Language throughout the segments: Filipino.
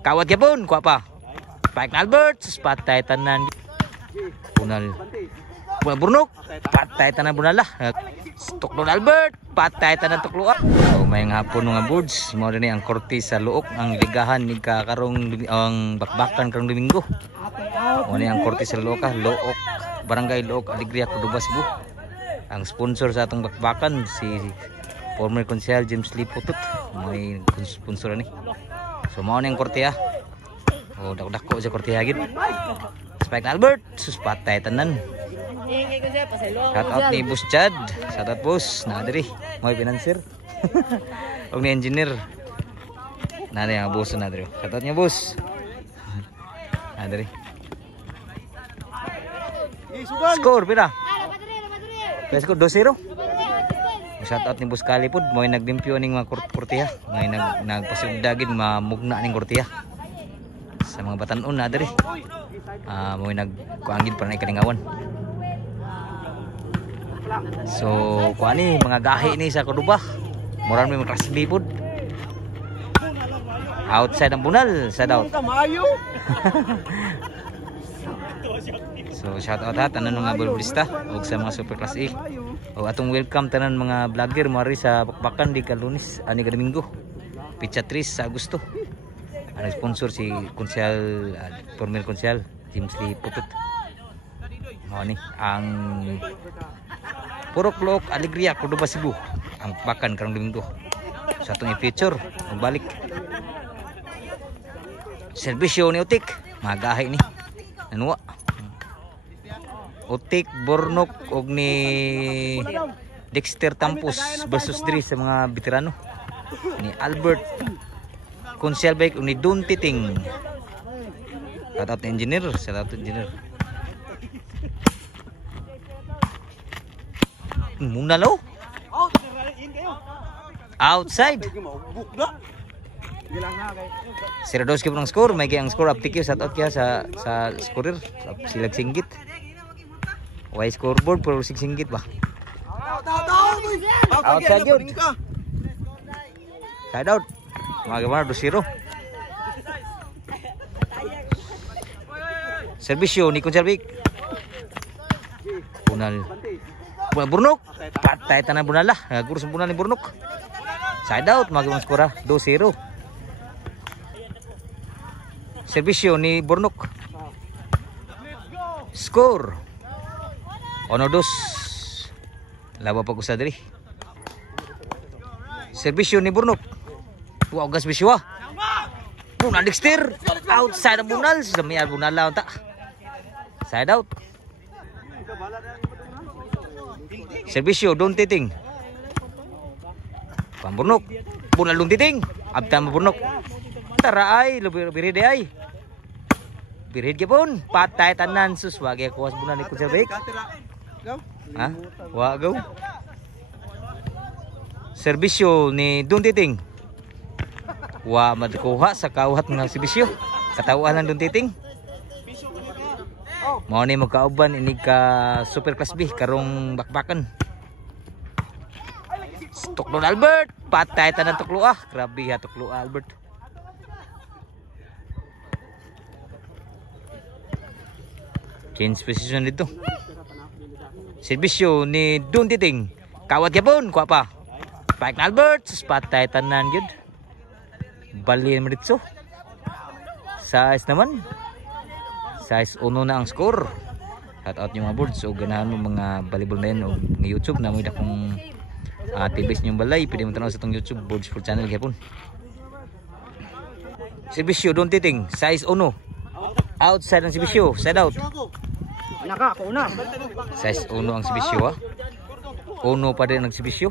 Kawat yapon, kuha pa. Spike na Albert, patay tanan. Bunal. Bunal burnok, patay tanan bunala. Tuklo na Albert, patay tanan tuklo. So may hapon mga boards, mo ni ang korte sa luok ang ligahan ni karong ang bakbakan karong Domingo. Mo ni ang korte sa luok, Barangay Luok, Alegria, Cordova, Cebu. Ang sponsor sa atong bakbakan si former Konsehal James Lee Putut, may sponsor ni. So mao ni ang korte ha. O dako sa korte gid. Spike Albert, sus patay tanan. Shout out ni Boss Chad. Shout out boss, na diri. Moy financier. Og ni engineer. Na ni ang boss na diri. Shout out niya boss. Na diri. Score pira. Score 2-0. Shout out ni Boss Kalipod, mo'y naglimpyo ning mga kortiha, mo'y nagpasugdagid mamugna ning kortiha sa mga batanon na diri. Mo'y nagkuangid para na ikalingawan. So kuani mga gahi ni sa Cordova, moran may makrasbi pod. Outside ang bunal sa daw. So shout out ha tanan mga bolblista ug sa mga super class A. O atong welcome tanan mga vlogger mari sa bakbakan di Lunes ani Domingo. Pitsa 3 sa Agosto. Ang sponsor si Konsehal former Konsehal James Lee Putut. Mo ni ang Purok Luok, Alegria, Cordova, Cebu. Ang bakbakan karong Domingo. Sa atong i-feature magbalik. Serbisyo ni Utik, magahay ni. Nanuwa. Utik, Bornok og ni Dexter Tampos versus diri sa mga veterano ni Albert Konsehal Bike ni Don Titing. Shout out engineer, shout out engineer. Muna lo. Outside. Sirados kay ang score, may kay ang score uptick shout out kaya sa scorer silag singgit. Why scoreboard pero singgit ba? Outside yun. Side out. Magawa 2-0. Serbisyo ni Konsehal Bike. Bunal burnok. Patay tanan bunala. Gurus bunal ni burnok. Side out. Magawa skora 2-0. Serbisyo ni burnok. Score 1-2. Laba pa ko sa diri. Serbisyo ni burnok. Wow, gas biswa. Bunal Dexter. Outside ang bunal. Sami ang bunal lang ta. Side out. Serbisyo Don Titing. Pamburnok. Bunal Don Titing. Abtan burnok. Tara ay, biride ay. Biride gyapon. Patay tanan sus wagi kuwas bunal ni Konsehal Bike. Ha? Wa go. Serbisyo ni Don Titing. Wa madkuha sa kawat ng serbisyo. Katawhan lang Don Titing. Mao ni magkauban inig ka super class B karong bakbakan. Tuklo Albert, patay tanan tuklo ah. Grabe ha tuklo Albert. Change position dito. Serbisyo ni Don Titing. Kawat yapon, kuha pa. Spike na Albert, patay tanan gid. Bali naman dito. Size naman. Size 1 na ang score. Shout out yung mga boards. So ganahan mo mga volleyball na yan o ng YouTube na mo akong TVs niyong balay. Pwede mo tanaw sa itong YouTube boards full channel gyapon. Serbisyo Don Titing. Size 1. Outside ang serbisyo. Side out. Naka, ako una. Size 1 ang serbisyo ha. 1 pa din ang serbisyo.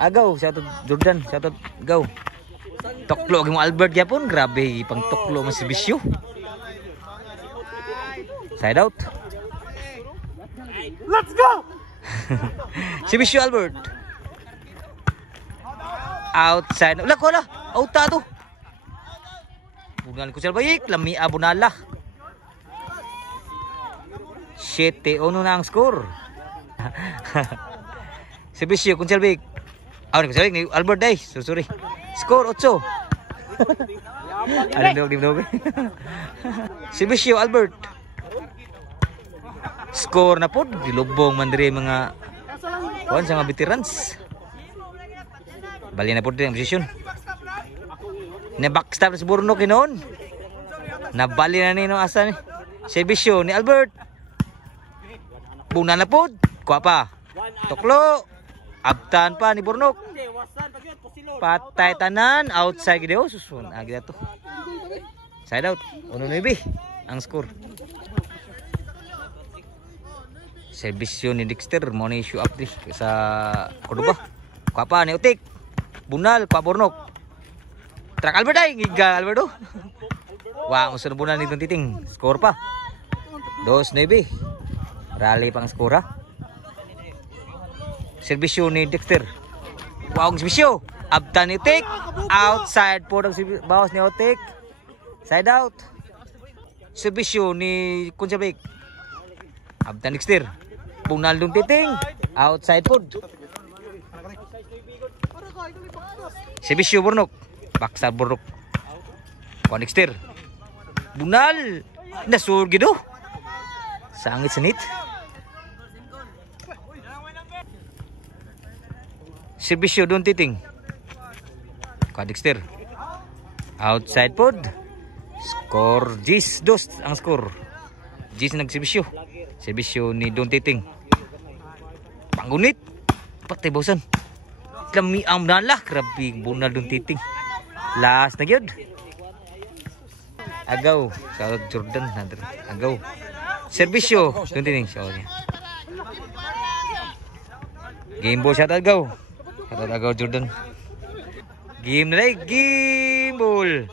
Agaw, shout out Jordan, shout out go. Tuklo mo Albert yapon, grabe pang tuklo man serbisyo. Side out. Let's go. Serbisyo Albert. Outside. Wala ko la. Outa to. Bunal Konsehal Bike, lami abunala. 7-1 na ang score. Serbisyo Konsehal Bike. Konsehal Bike ni Albert day. So sorry. Score 8. Ano dog. Servicio Albert. Score na po. Dilubong man diri mga kuan sa mga veterans. Bali na po din ang posisyon. Na-backstab si Burnok noon. Nabali na ni no asa ni. Servicio ni Albert. Buna na po. Kuha pa. Tuklo. Abtan pa ni Burnok. Patay tanan. Outside gid susun. Agi to. Side out. 1-9 ang score. Servicio ni Dexter mo ni issue up sa Cordoba. Kuha pa ni Utik. Bunal pa Burnok. Track Albert ay giga Alberto. Wa mo sa bunal ni Titing. Score pa. 2-9. Rally pang skora. Servicio ni Dexter. Wow, servicio. Abtan ni Utik. Outside po ng bawas ni Utik. Side out. Servicio ni Kunsabik. Abtan Dexter. Bunal dun Titing. Outside po. Servicio Burnok. Baksa Burnok. Kuan Dexter. Bunal. Nasurgi do. Sangit senit. Servicio dun Titing. Kuan Dexter. Outside pod. Score 10-2 ang score. 10 nagservisyo. Servisyo ni Don Titing. Panggunit. Patay bawsan. Lami ang nalah. Grabe bunal Don Titing. Last na gyud. Agaw. Sa Jordan. Agaw. Servisyo. Don Titing. Game ball shot agaw. Shot agaw Jordan. Game na rin. Game ball.